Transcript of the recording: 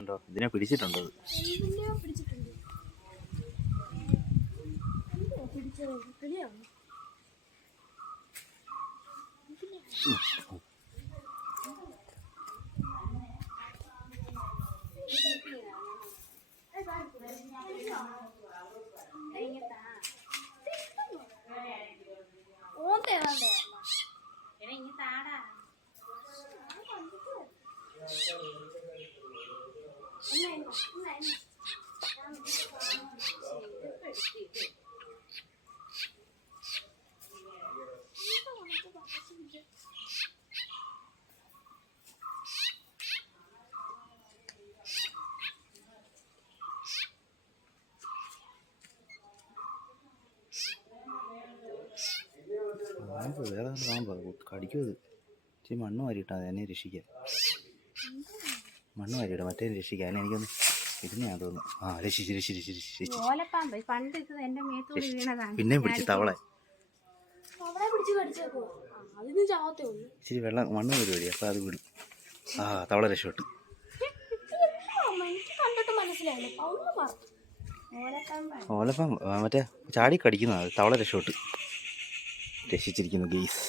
ഉണ്ടോ? ഇതിനെ പിടിച്ചിട്ടുണ്ട്? എന്തിന്റെയോ പിടിച്ചിട്ടുണ്ട്. വേറെ പാമ്പ് കടിക്കും അത് ഇച്ചിരി മണ്ണ് വാരിയിട്ടാ മതി എന്നെ രക്ഷിക്കാൻ. മണ്ണ് വാരിയിടാം. മറ്റേ രക്ഷിക്കാൻ. എനിക്കൊന്ന് ഇതിനെയാ തോന്നുന്നു. ആ രക്ഷിച്ച് രക്ഷിച്ച് രക്ഷിച്ച് രക്ഷിച്ച്. പിന്നെ പിടിച്ച് തവളെ. ഇച്ചിരി വെള്ളം മണ്ണ് വരും വഴി അപ്പോൾ അത് വിടും. ആ തവള രക്ഷപ്പെട്ടു. ഓലപ്പം മറ്റേ ചാടി കടിക്കുന്നതാണ് തവള രക്ഷപ്പെട്ടു. രക്ഷിച്ചിരിക്കുന്നു ഗെയ്സ്